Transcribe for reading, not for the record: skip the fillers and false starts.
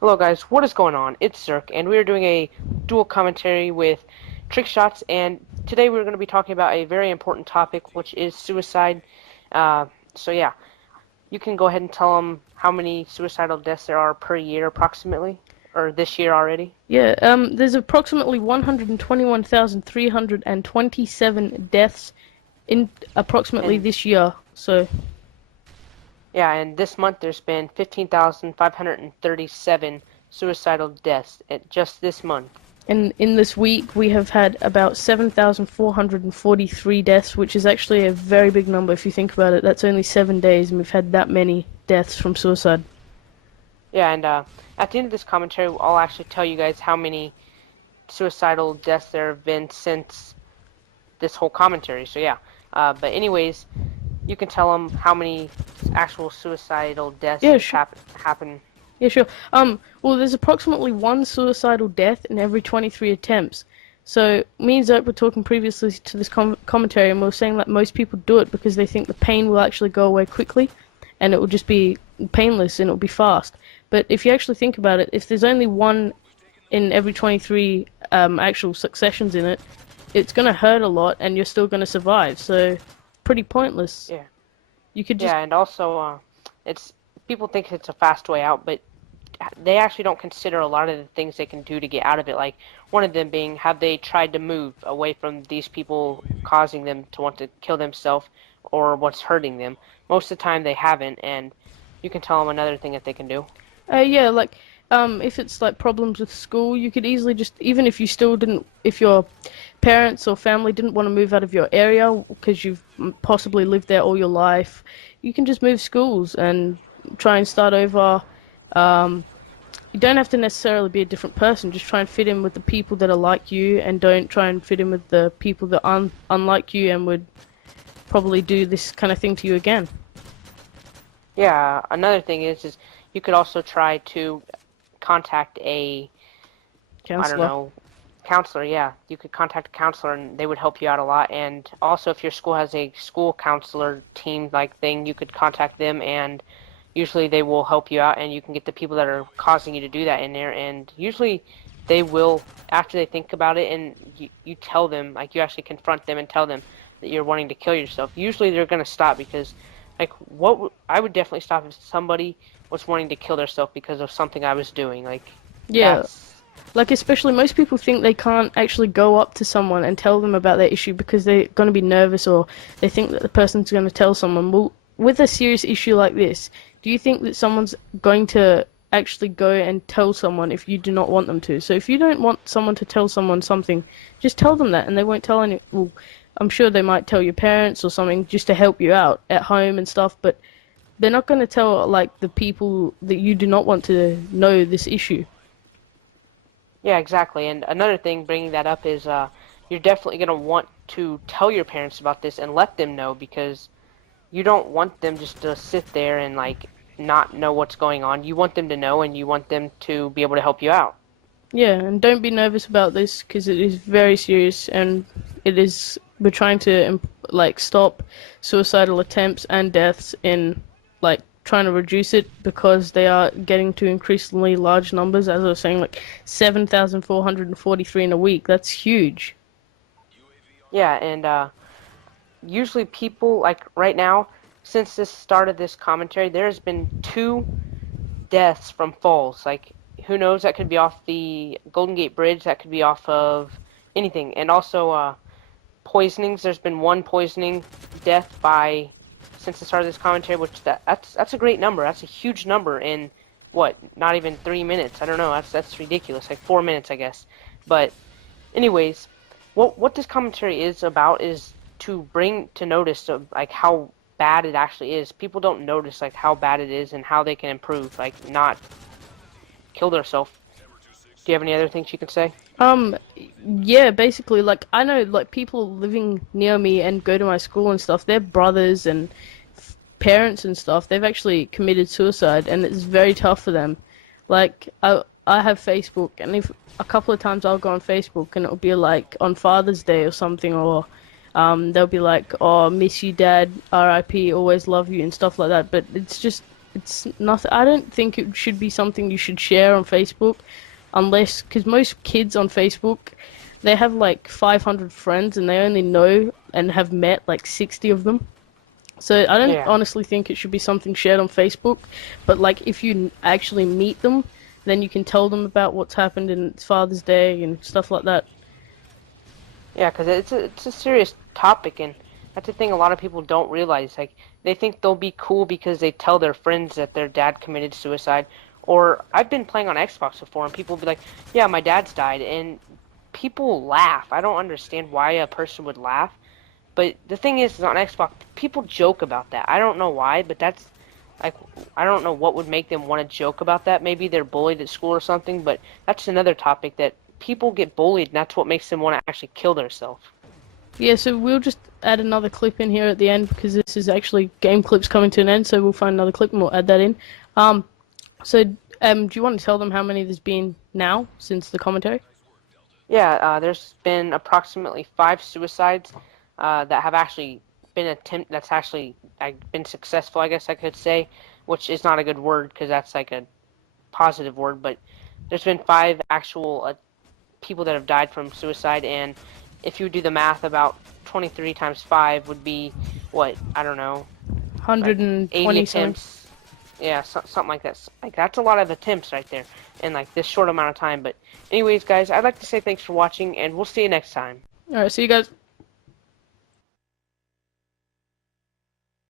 Hello guys, what is going on? It's Zerk, and we are doing a dual commentary with Trickshotz, and today we're going to be talking about a very important topic, which is suicide. So yeah, you can go ahead and tell them how many suicidal deaths there are per year approximately, or this year already. Yeah, there's approximately 121,327 deaths in approximately And this year. So, yeah, and this month there's been 15,537 suicidal deaths just this month. and in this week we have had about 7,443 deaths, which is actually a very big number if you think about it. That's only 7 days, and we've had that many deaths from suicide. Yeah, and at the end of this commentary, I'll actually tell you guys how many suicidal deaths there have been since this whole commentary. So yeah, but anyways, you can tell them how many actual suicidal deaths Yeah, happen. yeah, sure. Well, there's approximately one suicidal death in every 23 attempts. So me and Zoe were talking previously to this commentary, and we were saying that most people do it because they think the pain will actually go away quickly, and it will just be painless and it will be fast. But if you actually think about it, if there's only one in every 23 actual successions in it, it's going to hurt a lot, and you're still going to survive. So pretty pointless. Yeah, You could just yeah, and also it's people think it's a fast way out, but they actually don't consider a lot of the things they can do to get out of it. Like one of them being, have they tried to move away from these people causing them to want to kill themselves or what's hurting them? Most of the time they haven't, and you can tell them another thing that they can do. Yeah, like if it's like problems with school, you could easily just, even if you still didn't, if your parents or family didn't want to move out of your area because you've possibly lived there all your life, you can just move schools and try and start over. Um, you don't have to necessarily be a different person. Just try and fit in with the people that are like you, and don't try and fit in with the people that are unlike you and would probably do this kind of thing to you again. Yeah, another thing is you could also try to contact a, I don't Counselor. know, counselor. Yeah, you could contact a counselor and they would help you out a lot. And also, if your school has a school counselor team like thing, you could contact them and usually they will help you out and you can get the people that are causing you to do that in there. And usually they will, after they think about it and you tell them, like you actually confront them and tell them that you're wanting to kill yourself. Usually they're going to stop because, like, I would definitely stop if somebody was wanting to kill themselves because of something I was doing. Like, Yeah, that's like, especially most people think they can't actually go up to someone and tell them about their issue because they're going to be nervous, or they think that the person's going to tell someone. Well, with a serious issue like this, do you think that someone's going to actually go and tell someone if you do not want them to? So if you don't want someone to tell someone something, just tell them that, and they won't tell any. Well, I'm sure they might tell your parents or something just to help you out at home and stuff, but they're not going to tell like the people that you do not want to know this issue. Yeah, exactly. And another thing bringing that up is you're definitely going to want to tell your parents about this and let them know because you don't want them just to sit there and like not know what's going on. You want them to know and you want them to be able to help you out. Yeah, and don't be nervous about this because it is very serious, and it is. We're trying to like stop suicidal attempts and deaths in like trying to reduce it because they are getting to increasingly large numbers. As I was saying, like 7,443 in a week. That's huge. Yeah, and usually people like right now since this started this commentary there's been two deaths from falls. Like who knows, that could be off the Golden Gate Bridge, that could be off of anything. And also poisonings. There's been one poisoning death by since the start of this commentary, which that's a great number. That's a huge number in what? Not even 3 minutes. I don't know. That's ridiculous. Like 4 minutes, I guess. But anyways, what this commentary is about is to bring to notice of like how bad it actually is. People don't notice like how bad it is and how they can improve, like not kill themselves. Do you have any other things you can say? Um, yeah, basically, like I know, like people living near me and go to my school and stuff. Their brothers and parents and stuff. They've actually committed suicide, and it's very tough for them. Like I have Facebook, and if a couple of times I'll go on Facebook, and it'll be like on Father's Day or something, or they'll be like, "Oh, miss you, Dad. R.I.P. Always love you," and stuff like that. But it's just it's nothing. I don't think it should be something you should share on Facebook, unless because most kids on Facebook, they have like 500 friends and they only know and have met like 60 of them. So I don't Yeah. honestly think it should be something shared on Facebook, but like if you actually meet them, then you can tell them about what's happened in Father's Day and stuff like that. Yeah, because it's a serious topic, and that's the thing a lot of people don't realize. Like, they think they'll be cool because they tell their friends that their dad committed suicide. Or I've been playing on Xbox before, and people will be like, "Yeah, my dad's died," and people laugh. I don't understand why a person would laugh. But the thing is on Xbox, people joke about that. I don't know why, but that's like I don't know what would make them want to joke about that. Maybe they're bullied at school or something, but that's another topic that people get bullied, and that's what makes them want to actually kill themselves. Yeah, so we'll just add another clip in here at the end because this is actually game clips coming to an end. So we'll find another clip and we'll add that in. Um, do you want to tell them how many there's been now since the commentary? Yeah, there's been approximately 5 suicides that have actually that's actually been successful, I guess I could say, which is not a good word because that's like a positive word, but there's been 5 actual people that have died from suicide, and if you do the math, about 23 times 5 would be what, I don't know, like 80 120 something. attempts. Yeah, something like that. Like, that's a lot of attempts right there in like this short amount of time. But anyways, guys, I'd like to say thanks for watching, and we'll see you next time. All right, see you guys.